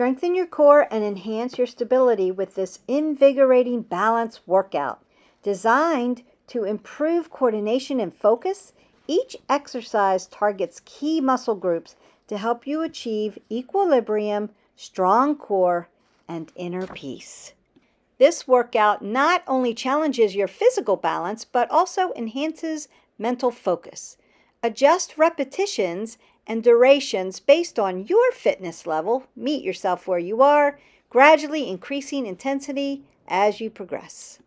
Strengthen your core and enhance your stability with this invigorating balance workout. Designed to improve coordination and focus, each exercise targets key muscle groups to help you achieve equilibrium, strong core, and inner peace. This workout not only challenges your physical balance, but also enhances mental focus. Adjust repetitions and durations based on your fitness level. Meet yourself where you are, gradually increasing intensity as you progress.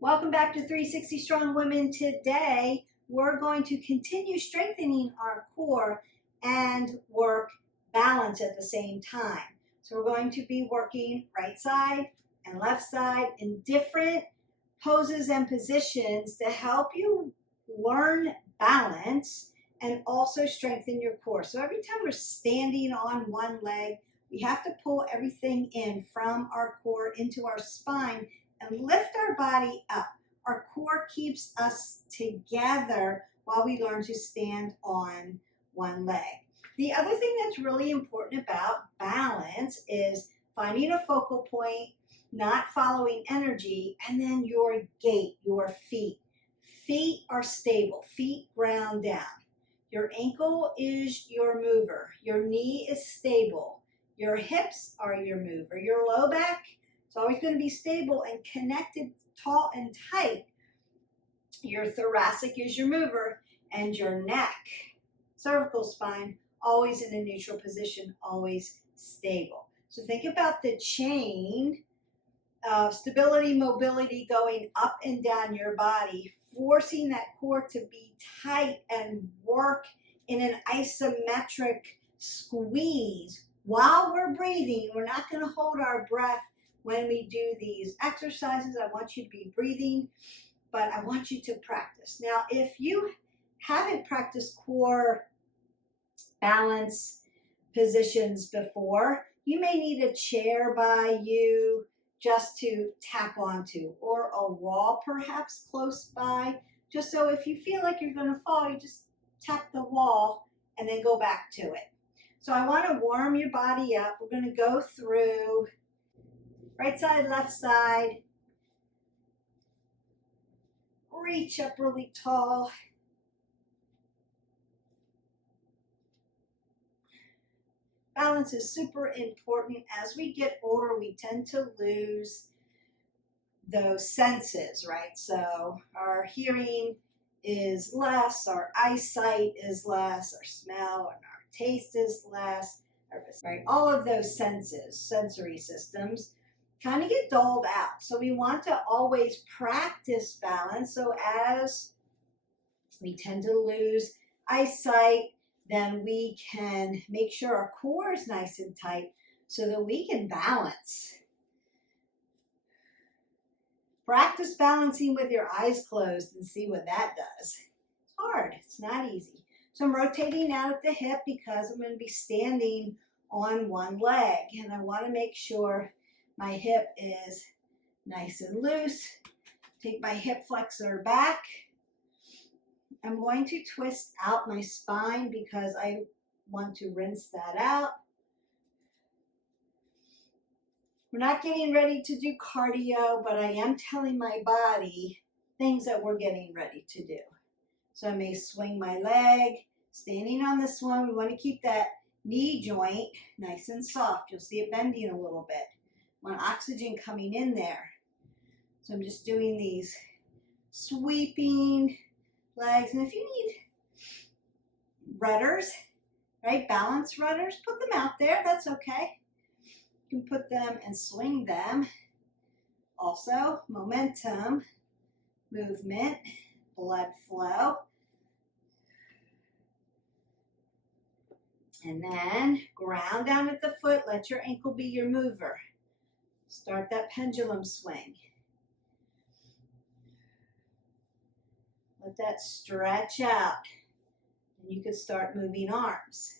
Welcome back to 360 Strong Women. Today, we're going to continue strengthening our core and work balance at the same time. So we're going to be working right side and left side in different poses and positions to help you learn balance and also strengthen your core. So every time we're standing on one leg, we have to pull everything in from our core into our spine and lift our body up. Our core keeps us together while we learn to stand on one leg. The other thing that's really important about balance is finding a focal point, not following energy, and then your gait, your feet. Feet are stable, feet ground down. Your ankle is your mover. Your knee is stable. Your hips are your mover. Your low back, it's always going to be stable and connected, tall and tight. Your thoracic is your mover, and your neck, cervical spine, always in a neutral position, always stable. So think about the chain of stability, mobility going up and down your body, forcing that core to be tight and work in an isometric squeeze. While we're breathing, we're not going to hold our breath when we do these exercises. I want you to be breathing, but I want you to practice. Now, if you haven't practiced core balance positions before, you may need a chair by you just to tap onto, or a wall perhaps close by, just so if you feel like you're going to fall, you just tap the wall and then go back to it. So I want to warm your body up. We're going to go through right side, left side. Reach up really tall. Balance is super important. As we get older, we tend to lose those senses, right? So our hearing is less, our eyesight is less, our smell and our taste is less, right? All of those senses, sensory systems, kind of get dulled out. So we want to always practice balance. So as we tend to lose eyesight, then we can make sure our core is nice and tight so that we can balance. Practice balancing with your eyes closed and see what that does. It's hard, it's not easy. So I'm rotating out at the hip because I'm going to be standing on one leg, and I want to make sure my hip is nice and loose. Take my hip flexor back. I'm going to twist out my spine because I want to rinse that out. We're not getting ready to do cardio, but I am telling my body things that we're getting ready to do. So I may swing my leg, standing on this one. We want to keep that knee joint nice and soft. You'll see it bending a little bit. I want oxygen coming in there. So I'm just doing these sweeping legs. And if you need rudders, right, balance rudders, put them out there. That's okay. You can put them and swing them. Also, momentum, movement, blood flow. And then ground down at the foot. Let your ankle be your mover. Start that pendulum swing. Let that stretch out. And you can start moving arms.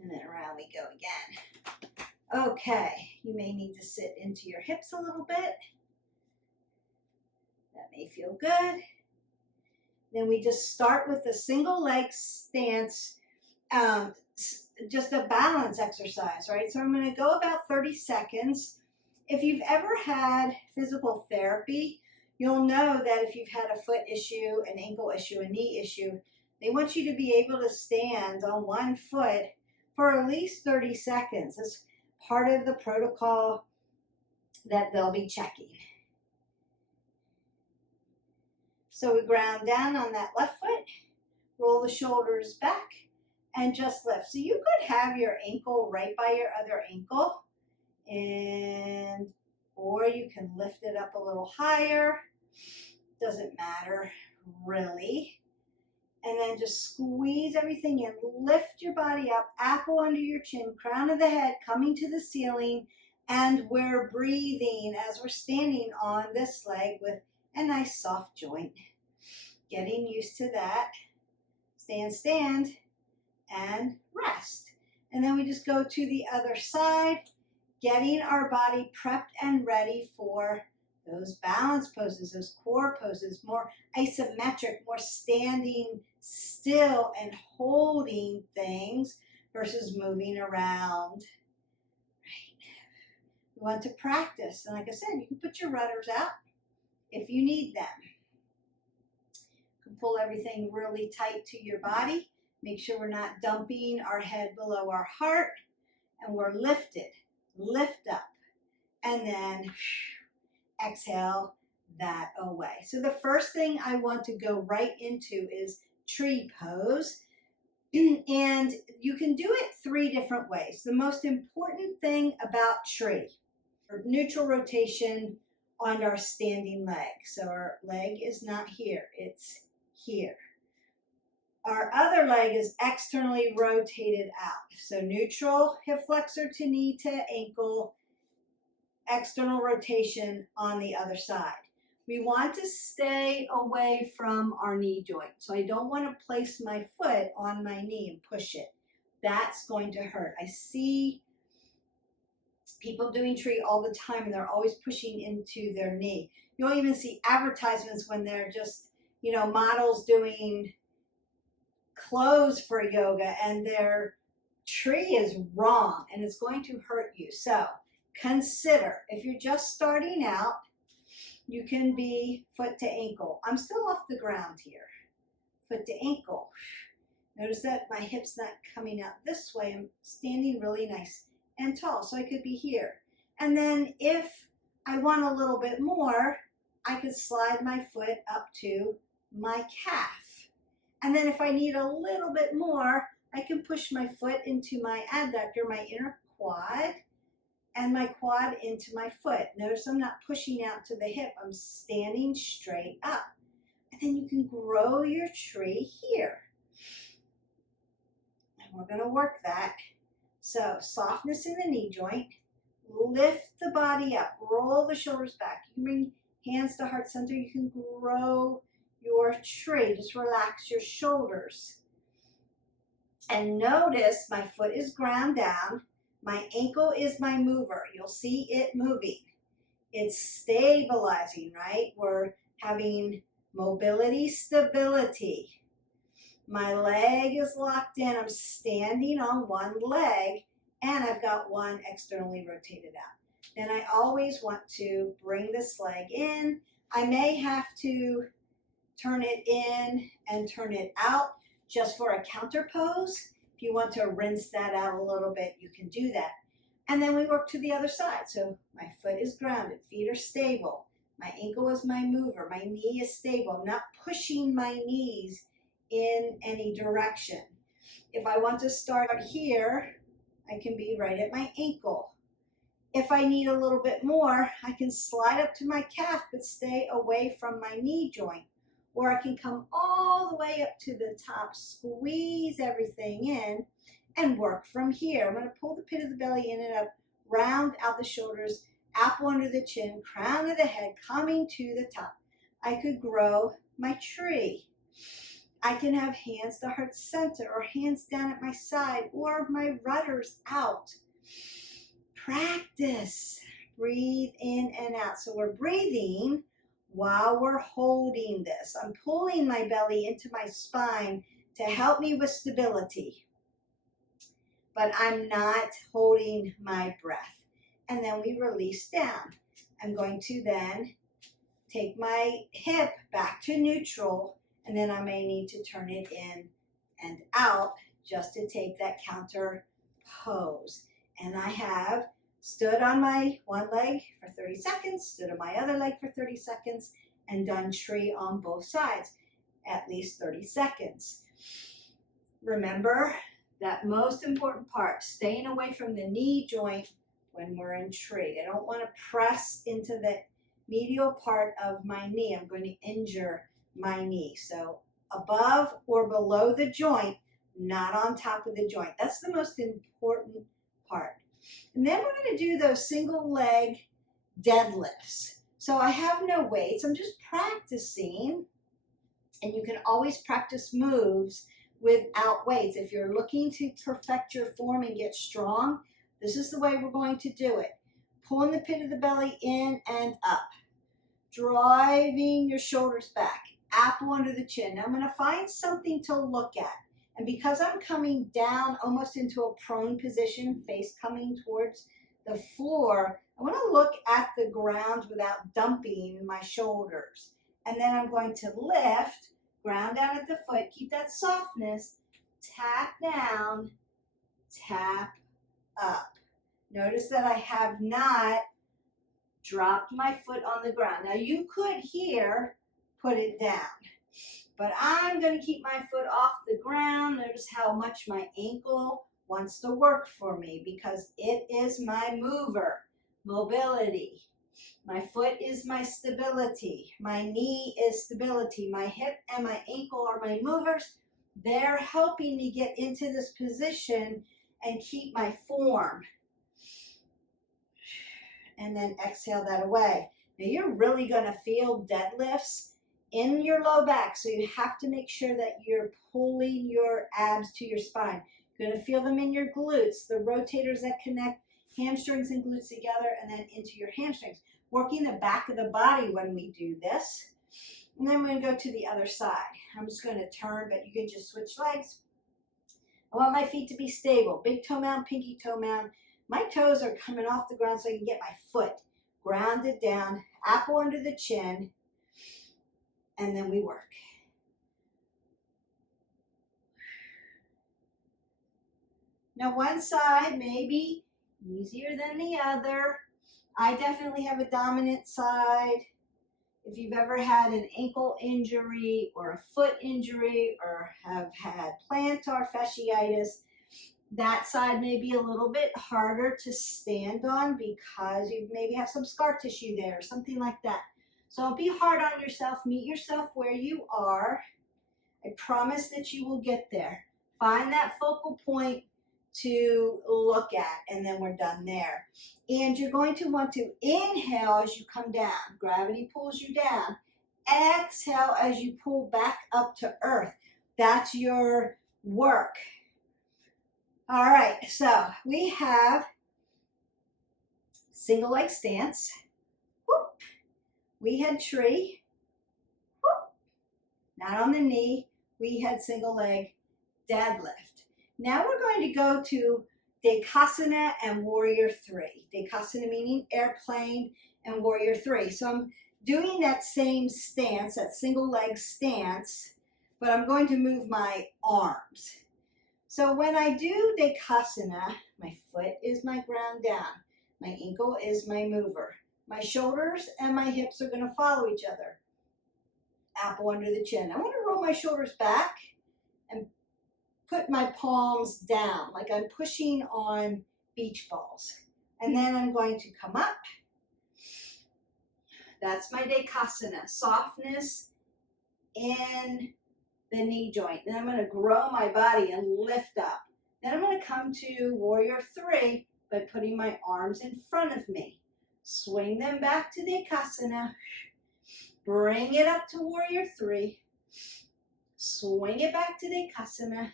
And then around we go again. Okay, you may need to sit into your hips a little bit. That may feel good. Then we just start with a single leg stance, just a balance exercise, right? So I'm going to go about 30 seconds. If you've ever had physical therapy, you'll know that if you've had a foot issue, an ankle issue, a knee issue, they want you to be able to stand on one foot for at least 30 seconds. It's part of the protocol that they'll be checking. So we ground down on that left foot, roll the shoulders back, and just lift. So you could have your ankle right by your other ankle, or you can lift it up a little higher. Doesn't matter really. And then just squeeze everything in. Lift your body up, apple under your chin, crown of the head coming to the ceiling, and we're breathing as we're standing on this leg with a nice soft joint. Getting used to that. Stand, stand, and rest. And then we just go to the other side, getting our body prepped and ready for those balance poses, those core poses, more isometric, more standing still and holding things versus moving around. Right. We want to practice. And like I said, you can put your rudders out if you need them. You can pull everything really tight to your body. Make sure we're not dumping our head below our heart. And we're lifted. Lift up. And then exhale that away. So the first thing I want to go right into is tree pose. And you can do it 3 different ways. The most important thing about tree, or neutral rotation on our standing leg. So our leg is not here, it's here. Our other leg is externally rotated out. So neutral, hip flexor to knee to ankle, external rotation on the other side. We want to stay away from our knee joint. So I don't want to place my foot on my knee and push it. That's going to hurt. I see people doing tree all the time and they're always pushing into their knee. You'll even see advertisements when they're just, models doing clothes for yoga and their tree is wrong and it's going to hurt you. So consider, if you're just starting out, you can be foot to ankle. I'm still off the ground here. Foot to ankle. Notice that my hip's not coming out this way. I'm standing really nice and tall, so I could be here. And then if I want a little bit more, I could slide my foot up to my calf. And then if I need a little bit more, I can push my foot into my adductor, my inner quad, and my quad into my foot. Notice I'm not pushing out to the hip. I'm standing straight up. And then you can grow your tree here. And we're going to work that. So softness in the knee joint. Lift the body up. Roll the shoulders back. You can bring hands to heart center. You can grow your tree. Just relax your shoulders. And notice my foot is ground down. My ankle is my mover. You'll see it moving. It's stabilizing, right? We're having mobility, stability. My leg is locked in. I'm standing on one leg, and I've got one externally rotated out. Then I always want to bring this leg in. I may have to turn it in and turn it out just for a counter pose. If you want to rinse that out a little bit, you can do that. And then we work to the other side. So my foot is grounded, feet are stable. My ankle is my mover, my knee is stable. I'm not pushing my knees in any direction. If I want to start here, I can be right at my ankle. If I need a little bit more, I can slide up to my calf but stay away from my knee joint. Or I can come all the way up to the top, squeeze everything in, and work from here. I'm going to pull the pit of the belly in and up, round out the shoulders, apple under the chin, crown of the head, coming to the top. I could grow my tree. I can have hands to heart center, or hands down at my side, or my rudders out. Practice. Breathe in and out. So we're breathing while we're holding this. I'm pulling my belly into my spine to help me with stability, but I'm not holding my breath. And then we release down. I'm going to then take my hip back to neutral, and then I may need to turn it in and out just to take that counter pose. And I have stood on my one leg for 30 seconds, stood on my other leg for 30 seconds, and done tree on both sides, at least 30 seconds. Remember that most important part, staying away from the knee joint when we're in tree. I don't want to press into the medial part of my knee. I'm going to injure my knee. So above or below the joint, not on top of the joint. That's the most important part. And then we're going to do those single leg deadlifts. So I have no weights. I'm just practicing. And you can always practice moves without weights. If you're looking to perfect your form and get strong, this is the way we're going to do it. Pulling the pit of the belly in and up. Driving your shoulders back. Apple under the chin. Now I'm going to find something to look at. And because I'm coming down almost into a prone position, face coming towards the floor, I want to look at the ground without dumping my shoulders. And then I'm going to lift, ground down at the foot, keep that softness, tap down, tap up. Notice that I have not dropped my foot on the ground. Now you could here put it down. But I'm going to keep my foot off the ground. Notice how much my ankle wants to work for me because it is my mover, mobility. My foot is my stability. My knee is stability. My hip and my ankle are my movers. They're helping me get into this position and keep my form. And then exhale that away. Now you're really going to feel deadlifts in your low back, so you have to make sure that you're pulling your abs to your spine. You're going to feel them in your glutes, the rotators that connect hamstrings and glutes together and then into your hamstrings. Working the back of the body when we do this. And then we're going to go to the other side. I'm just going to turn, but you can just switch legs. I want my feet to be stable. Big toe mound, pinky toe mound. My toes are coming off the ground so I can get my foot grounded down, apple under the chin, and then we work. Now one side may be easier than the other. I definitely have a dominant side. If you've ever had an ankle injury or a foot injury or have had plantar fasciitis, that side may be a little bit harder to stand on because you maybe have some scar tissue there or something like that. So don't be hard on yourself. Meet yourself where you are. I promise that you will get there. Find that focal point to look at, and then we're done there. And you're going to want to inhale as you come down. Gravity pulls you down. Exhale as you pull back up to earth. That's your work. All right, so we have single leg stance. Whoop. We had tree. Whoop. Not on the knee. We had single leg deadlift. Now we're going to go to Dekasana and warrior three. Dekasana meaning airplane and warrior three. So I'm doing that same stance, that single leg stance, but I'm going to move my arms. So when I do Dekasana, my foot is my ground down. My ankle is my mover. My shoulders and my hips are going to follow each other. Apple under the chin. I want to roll my shoulders back and put my palms down like I'm pushing on beach balls. And then I'm going to come up. That's my Dekasana, softness in the knee joint. Then I'm going to grow my body and lift up. Then I'm going to come to Warrior 3 by putting my arms in front of me. Swing them back to Dekasana. Bring it up to Warrior 3. Swing it back to Dekasana.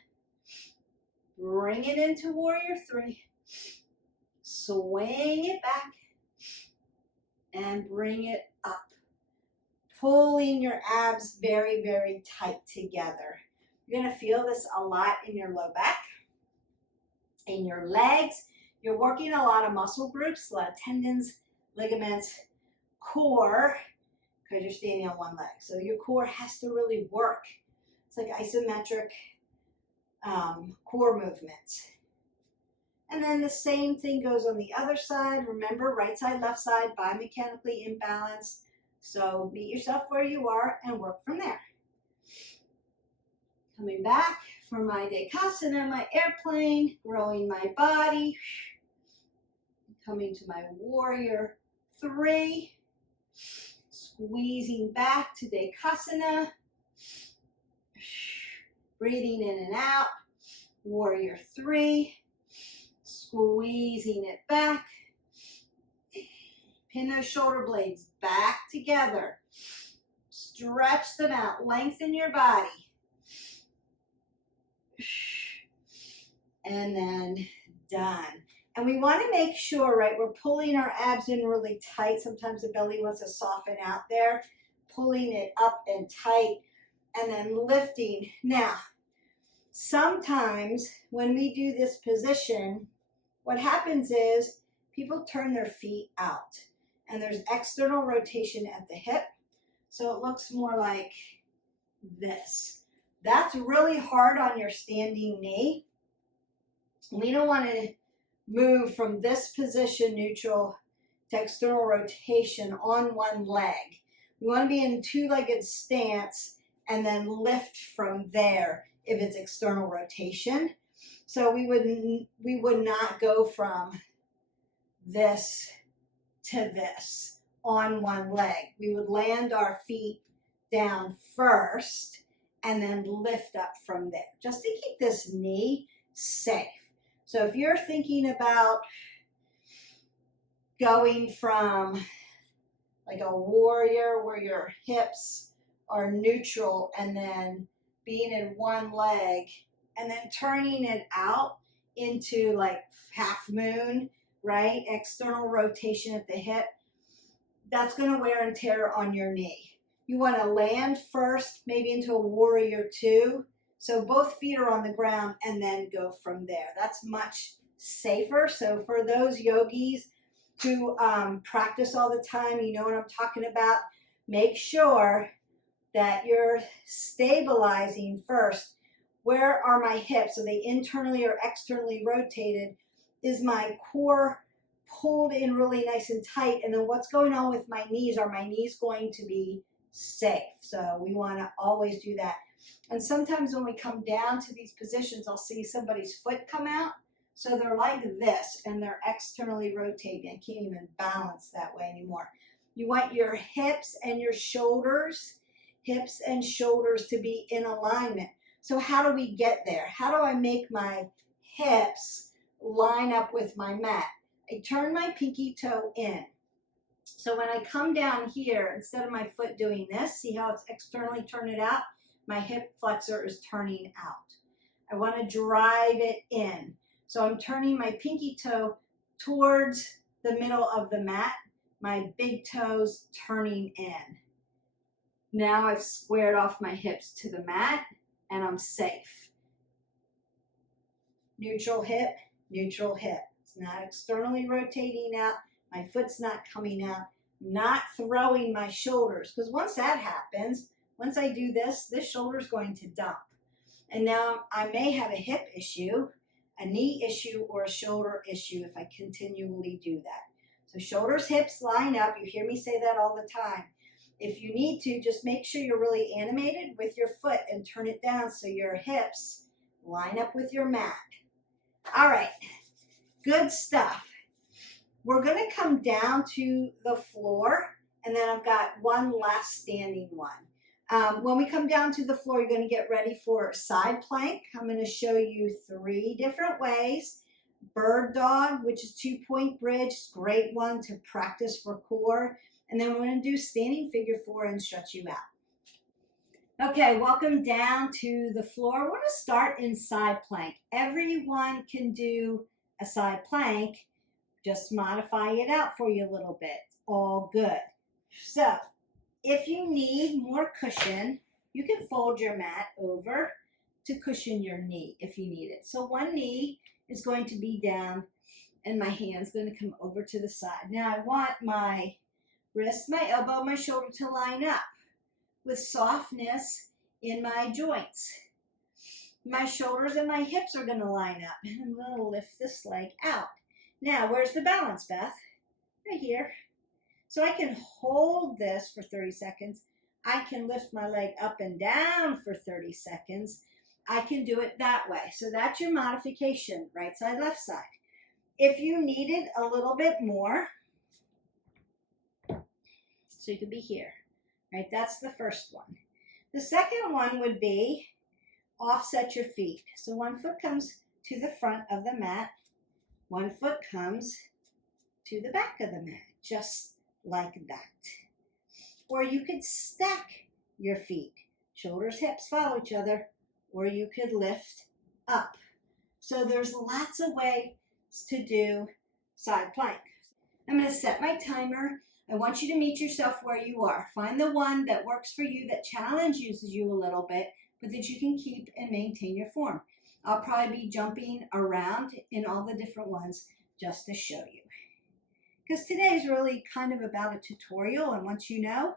Bring it into Warrior 3. Swing it back. And bring it up. Pulling your abs very, very tight together. You're going to feel this a lot in your low back, in your legs. You're working a lot of muscle groups, a lot of tendons, ligaments, core, because you're standing on one leg. So your core has to really work. It's like isometric core movements. And then the same thing goes on the other side. Remember, right side, left side, biomechanically imbalanced. So meet yourself where you are and work from there. Coming back for my Dekasana, my airplane, growing my body. Coming to my Warrior 3. Squeezing back to Dekasana. Breathing in and out. Warrior 3. Squeezing it back. Pin those shoulder blades back together. Stretch them out. Lengthen your body. And then done. And we want to make sure, right, we're pulling our abs in really tight. Sometimes the belly wants to soften out there. Pulling it up and tight and then lifting. Now, sometimes when we do this position, what happens is people turn their feet out and there's external rotation at the hip. So it looks more like this. That's really hard on your standing knee. We don't want to move from this position, neutral, to external rotation on one leg. We want to be in two-legged stance and then lift from there if it's external rotation. So we would not go from this to this on one leg. We would land our feet down first and then lift up from there, just to keep this knee safe. So if you're thinking about going from like a warrior where your hips are neutral and then being in one leg and then turning it out into like half moon, right? External rotation at the hip, that's going to wear and tear on your knee. You want to land first, maybe into a Warrior 2. So both feet are on the ground and then go from there. That's much safer. So for those yogis who practice all the time, you know what I'm talking about. Make sure that you're stabilizing first. Where are my hips? Are they internally or externally rotated? Is my core pulled in really nice and tight? And then what's going on with my knees? Are my knees going to be safe? So we want to always do that. And sometimes when we come down to these positions, I'll see somebody's foot come out. So they're like this and they're externally rotating. I can't even balance that way anymore. You want your hips and your shoulders to be in alignment. So how do we get there? How do I make my hips line up with my mat? I turn my pinky toe in. So when I come down here, instead of my foot doing this, see how it's externally turned out? My hip flexor is turning out. I want to drive it in. So I'm turning my pinky toe towards the middle of the mat, my big toes turning in. Now I've squared off my hips to the mat and I'm safe. Neutral hip, neutral hip. It's not externally rotating out. My foot's not coming out. not throwing my shoulders, because once that happens, once I do this, this shoulder is going to dump. And now I may have a hip issue, a knee issue, or a shoulder issue if I continually do that. So shoulders, hips line up. You hear me say that all the time. If you need to, just make sure you're really animated with your foot and turn it down so your hips line up with your mat. All right, good stuff. We're going to come down to the floor, and then I've got one last standing one. When we come down to the floor, you're going to get ready for side plank. I'm going to show you 3 different ways. Bird dog, which is 2-point bridge, great one to practice for core. And then we're going to do standing figure 4 and stretch you out. Okay, welcome down to the floor. We're going to start in side plank. Everyone can do a side plank. Just modify it out for you a little bit. All good. So, if you need more cushion, you can fold your mat over to cushion your knee if you need it. So one knee is going to be down and my hand's going to come over to the side. Now I want my wrist, my elbow, my shoulder to line up with softness in my joints. My shoulders and my hips are going to line up, and I'm going to lift this leg out. Now, where's the balance, Beth? Right here. So I can hold this for 30 seconds. I can lift my leg up and down for 30 seconds. I can do it that way. So that's your modification, right side, left side. If you needed a little bit more, so you could be here, right? That's the first one. The second one would be offset your feet. So one foot comes to the front of the mat. One foot comes to the back of the mat, just like that. Or you could stack your feet. Shoulders, hips follow each other. Or you could lift up. So there's lots of ways to do side plank. I'm going to set my timer. I want you to meet yourself where you are. Find the one that works for you, that challenges you a little bit, but that you can keep and maintain your form. I'll probably be jumping around in all the different ones just to show you. Because today is really kind of about a tutorial, and once you know,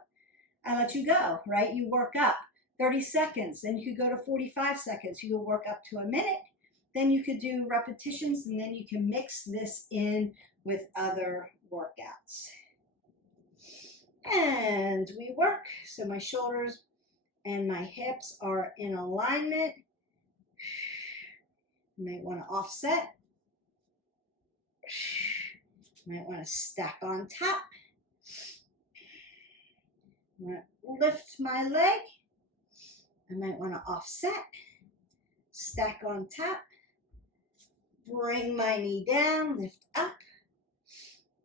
I let you go, right? You work up 30 seconds, then you could go to 45 seconds. You could work up to a minute, then you could do repetitions, and then you can mix this in with other workouts. And we work. So my shoulders and my hips are in alignment. You might want to offset. You might want to stack on top. I'm going to lift my leg. I might want to offset. Stack on top. Bring my knee down, lift up.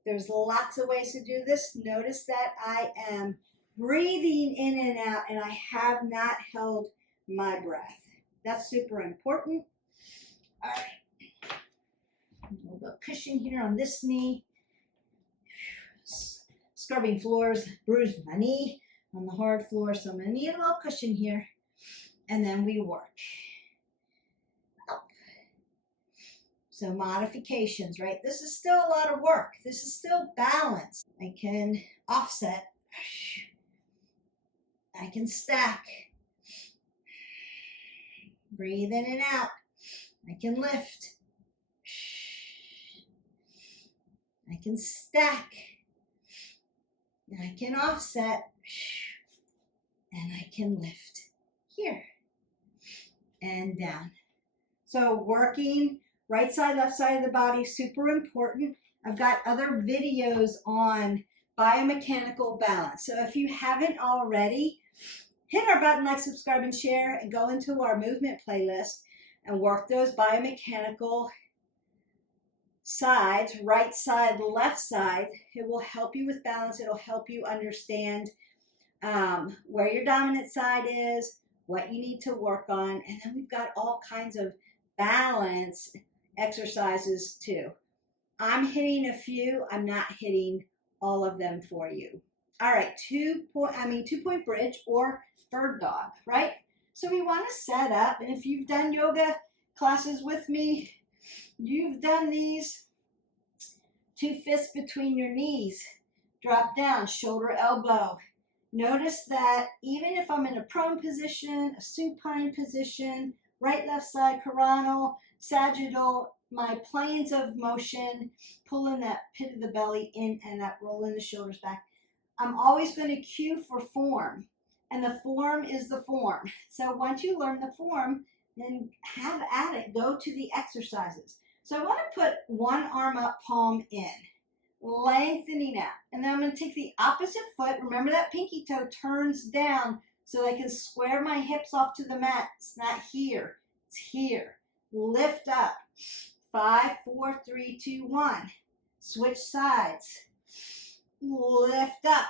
There's lots of ways to do this. Notice that I am breathing in and out, and I have not held my breath. That's super important. All right. A little bit of cushion here on this knee. Scrubbing floors, bruised my knee on the hard floor, so I'm going to need a little cushion here. And then we work. Up. So modifications, right? This is still a lot of work. This is still balance. I can offset. I can stack. Breathe in and out. I can lift. I can stack. I can offset. And I can lift here and down. So working right side, left side of the body, super important. I've got other videos on biomechanical balance. So if you haven't already, hit our button, like, subscribe, and share, and go into our movement playlist and work those biomechanical sides, right side, left side. It will help you with balance. It'll help you understand where your dominant side is, what you need to work on, and then we've got all kinds of balance exercises too. I'm hitting a few. I'm not hitting all of them for you. All right, two-point bridge or bird dog, right? So we want to set up, and if you've done yoga classes with me, you've done these 2 fists between your knees Drop down, shoulder, elbow. Notice that even if I'm in a prone position, a supine position, right, left side, coronal, sagittal, my planes of motion, pulling that pit of the belly in and up, rolling the shoulders back. I'm always going to cue for form, and the form is the form. So once you learn the form, then have at it. Go to the exercises. So I want to put one arm up, palm in, lengthening out. And then I'm going to take the opposite foot. Remember that pinky toe turns down so I can square my hips off to the mat. It's not here. It's here. Lift up. 5, 4, 3, 2, 1. Switch sides. Lift up.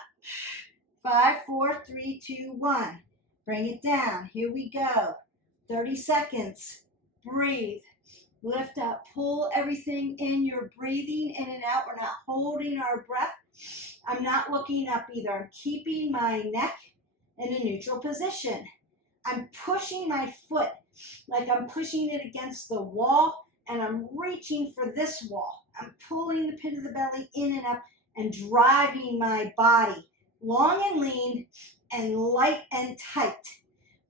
5, 4, 3, 2, 1. Bring it down. Here we go. 30 seconds. Breathe. Lift up. Pull everything in. You're breathing in and out. We're not holding our breath. I'm not looking up either. I'm keeping my neck in a neutral position. I'm pushing my foot like I'm pushing it against the wall, and I'm reaching for this wall. I'm pulling the pit of the belly in and up and driving my body long and lean and light and tight.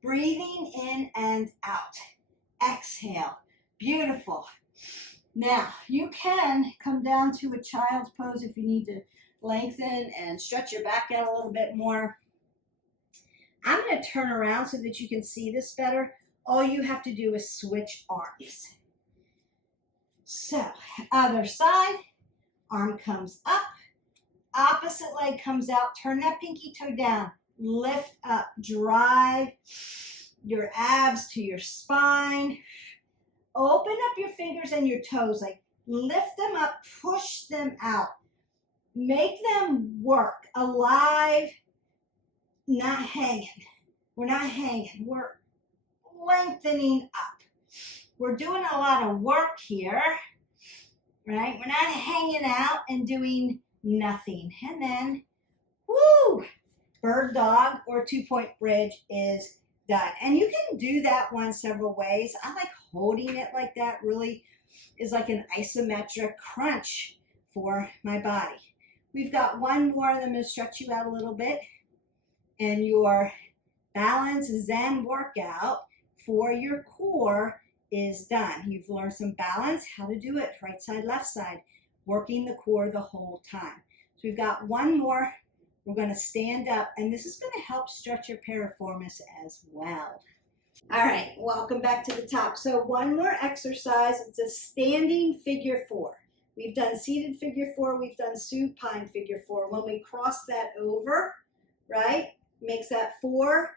Breathing in and out. Exhale. Beautiful. Now, you can come down to a child's pose if you need to lengthen and stretch your back out a little bit more. I'm going to turn around so that you can see this better. All you have to do is switch arms. So, other side, arm comes up, opposite leg comes out, turn that pinky toe down, lift up, drive your abs to your spine, open up your fingers and your toes, like lift them up, push them out, make them work, alive, not hanging. We're not hanging, we're lengthening up. We're doing a lot of work here, right? We're not hanging out and doing nothing. And then, woo, bird dog or 2-point bridge is done. And you can do that one several ways. I like holding it like that. Really is like an isometric crunch for my body. We've got one more, and I'm going to stretch you out a little bit. And your balance Zen workout for your core is done. You've learned some balance, how to do it, right side, left side, working the core the whole time. So we've got one more. We're going to stand up, and this is going to help stretch your piriformis as well. All right, welcome back to the top. So one more exercise. It's a standing figure 4. We've done seated figure 4. We've done supine figure 4. When we cross that over, right, makes that 4.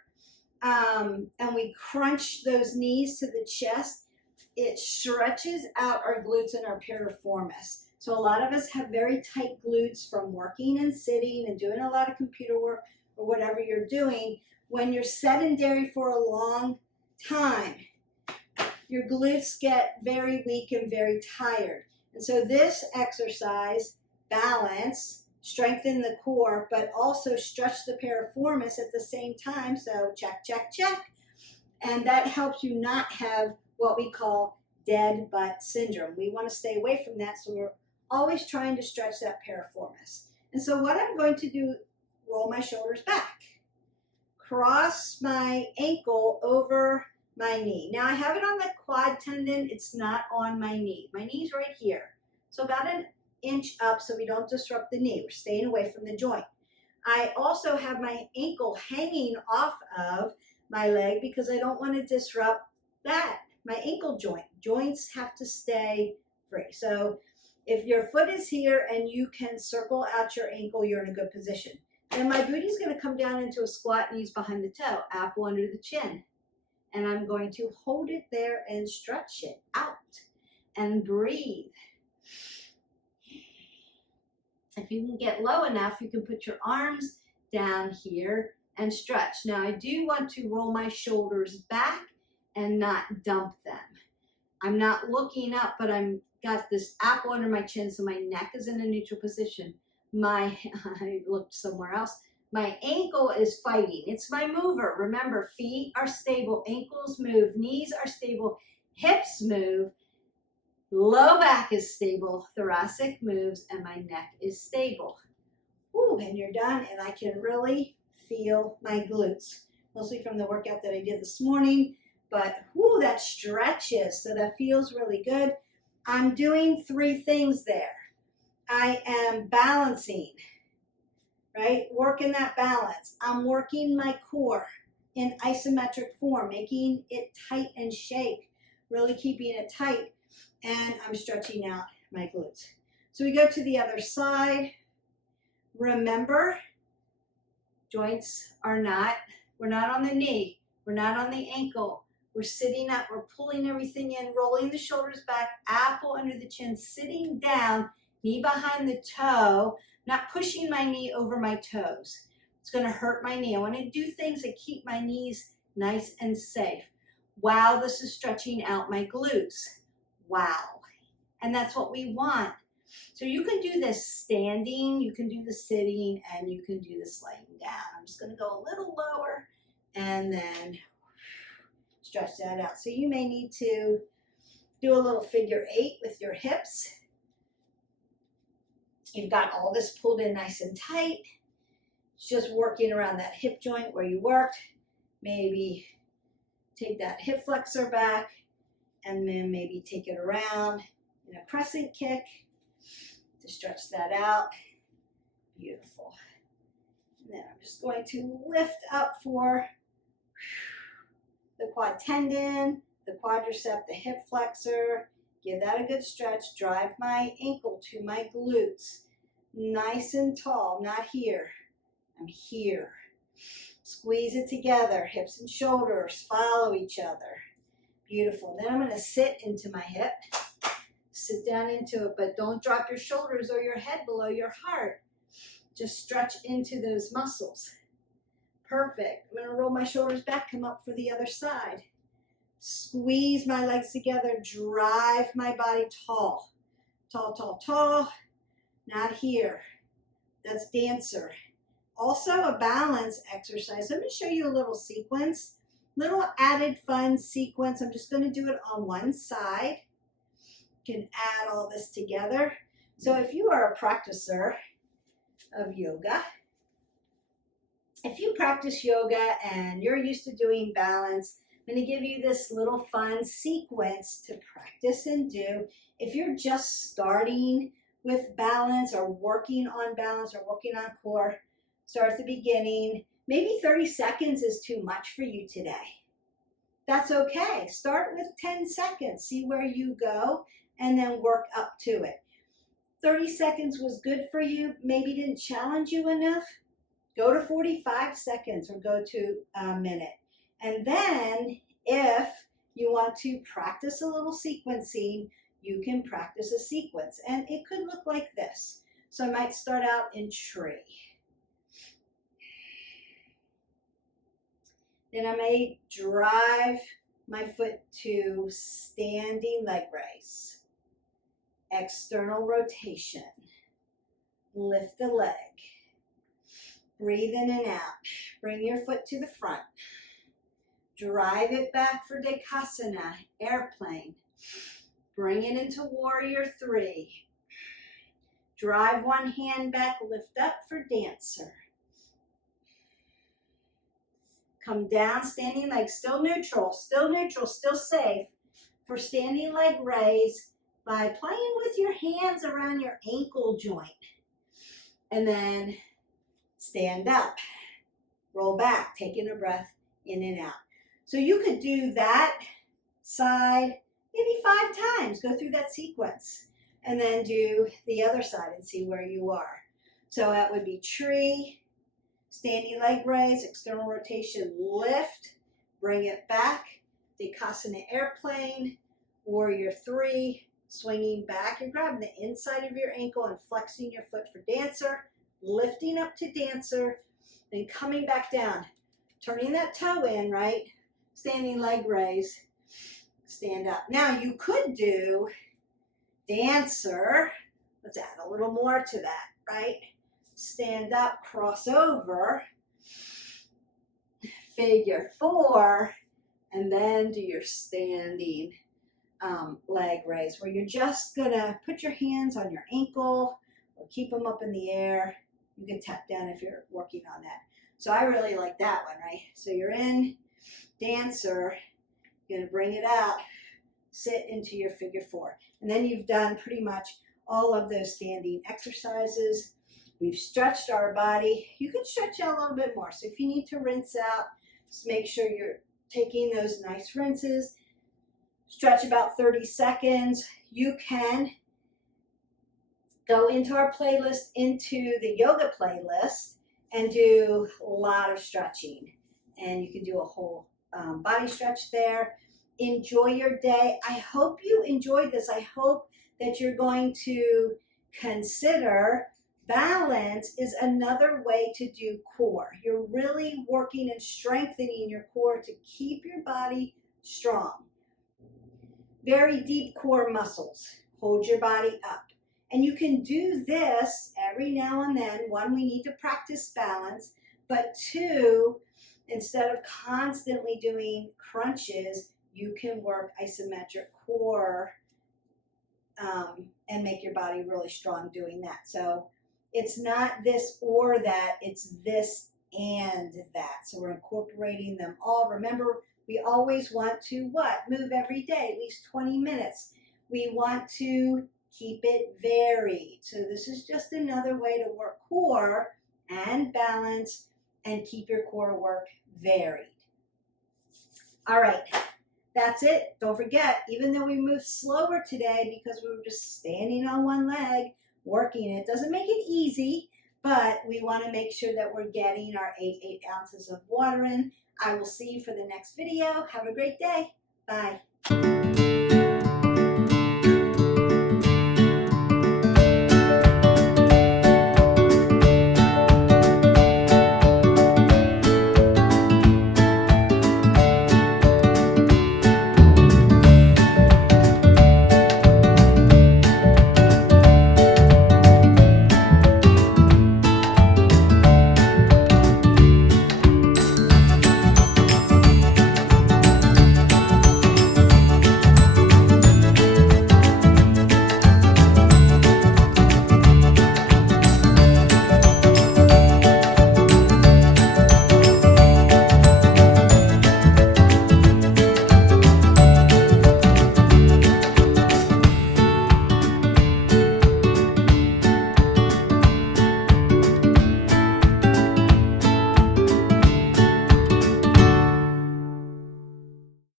And we crunch those knees to the chest, it stretches out our glutes and our piriformis. So a lot of us have very tight glutes from working and sitting and doing a lot of computer work or whatever you're doing. When you're sedentary for a long time, your glutes get very weak and very tired. And so this exercise, balance, strengthen the core, but also stretch the piriformis at the same time. So check, check, check. And that helps you not have what we call dead butt syndrome. We want to stay away from that, so we're always trying to stretch that piriformis. And so what I'm going to do, roll my shoulders back, cross my ankle over my knee. Now I have it on the quad tendon. It's not on my knee. My knee's right here. So about an inch up so we don't disrupt the knee. We're staying away from the joint. I also have my ankle hanging off of my leg because I don't want to disrupt that, my ankle joint. Joints have to stay free. So if your foot is here and you can circle out your ankle, you're in a good position. Then my booty's going to come down into a squat, knees behind the toe, apple under the chin. And I'm going to hold it there and stretch it out and breathe. If you can get low enough, you can put your arms down here and stretch. Now, I do want to roll my shoulders back and not dump them. I'm not looking up, but I'm got this apple under my chin, so my neck is in a neutral position. I looked somewhere else. My ankle is fighting. It's my mover. Remember, feet are stable, ankles move, knees are stable, hips move, low back is stable, thoracic moves, and my neck is stable. Whew. Whew, and you're done, and I can really feel my glutes, mostly from the workout that I did this morning, but whew, that stretches, so that feels really good. I'm doing 3 things there. I am balancing, right? Working that balance. I'm working my core in isometric form, making it tight and shake, really keeping it tight, and I'm stretching out my glutes. So we go to the other side. Remember, joints are not, we're not on the knee, we're not on the ankle, we're sitting up, we're pulling everything in, rolling the shoulders back, apple under the chin, sitting down, knee behind the toe, not pushing my knee over my toes. It's going to hurt my knee. I want to do things that keep my knees nice and safe. Wow, this is stretching out my glutes. Wow. And that's what we want. So you can do this standing, you can do the sitting, and you can do this laying down. I'm just going to go a little lower and then stretch that out. So you may need to do a little figure 8 with your hips. You've got all this pulled in nice and tight. It's just working around that hip joint where you worked. Maybe take that hip flexor back and then maybe take it around in a crescent kick to stretch that out. Beautiful. And then I'm just going to lift up for the quad tendon, the quadricep, the hip flexor. Give that a good stretch. Drive my ankle to my glutes. Nice and tall, not here. I'm here. Squeeze it together. Hips and shoulders follow each other. Beautiful. Then I'm going to sit into my hip. Sit down into it, but don't drop your shoulders or your head below your heart. Just stretch into those muscles. Perfect. I'm going to roll my shoulders back, come up for the other side. Squeeze my legs together, drive my body tall. Tall, tall, tall. Not here. That's dancer. Also a balance exercise. Let me show you a little sequence. Little added fun sequence. I'm just going to do it on one side. You can add all this together. So if you are a practicer of yoga, if you practice yoga and you're used to doing balance, I'm going to give you this little fun sequence to practice and do. If you're just starting with balance or working on balance or working on core, start at the beginning. Maybe 30 seconds is too much for you today. That's okay. Start with 10 seconds. See where you go and then work up to it. 30 seconds was good for you. Maybe didn't challenge you enough. Go to 45 seconds or go to a minute. And then if you want to practice a little sequencing, you can practice a sequence. And it could look like this. So I might start out in tree. Then I may drive my foot to standing leg raise. External rotation. Lift the leg. Breathe in and out. Bring your foot to the front. Drive it back for Dekasana, airplane. Bring it into warrior 3. Drive one hand back, lift up for dancer. Come down, standing leg, still neutral, still safe for standing leg raise by playing with your hands around your ankle joint. And then stand up, roll back, taking a breath in and out. So you could do that side maybe 5 times, go through that sequence, and then do the other side and see where you are. So that would be tree, standing leg raise, external rotation, lift, bring it back, Dekasana airplane, warrior 3, swinging back. You're grabbing the inside of your ankle and flexing your foot for dancer, lifting up to dancer, then coming back down, turning that toe in, right? Standing leg raise, stand up. Now you could do dancer. Let's add a little more to that, right? Stand up, cross over, figure 4, and then do your standing leg raise, where you're just gonna put your hands on your ankle or keep them up in the air. You can tap down if you're working on that. So I really like that one, right? So you're in dancer, you're going to bring it out, sit into your figure four. And then you've done pretty much all of those standing exercises. We've stretched our body. You can stretch out a little bit more. So if you need to rinse out, just make sure you're taking those nice rinses. Stretch about 30 seconds. You can go into our playlist, into the yoga playlist, and do a lot of stretching. And you can do a whole body stretch there. Enjoy your day. I hope you enjoyed this. I hope that you're going to consider balance is another way to do core. You're really working and strengthening your core to keep your body strong. Very deep core muscles. Hold your body up. And you can do this every now and then. One, we need to practice balance. But two, instead of constantly doing crunches, you can work isometric core and make your body really strong doing that. So it's not this or that, it's this and that. So we're incorporating them all. Remember, we always want to what? Move every day, at least 20 minutes. We want to keep it varied. So this is just another way to work core and balance and keep your core work varied. All right, that's it. Don't forget, even though we moved slower today because we were just standing on one leg, working it, doesn't make it easy, but we want to make sure that we're getting our 8 ounces of water in. I will see you for the next video. Have a great day. Bye.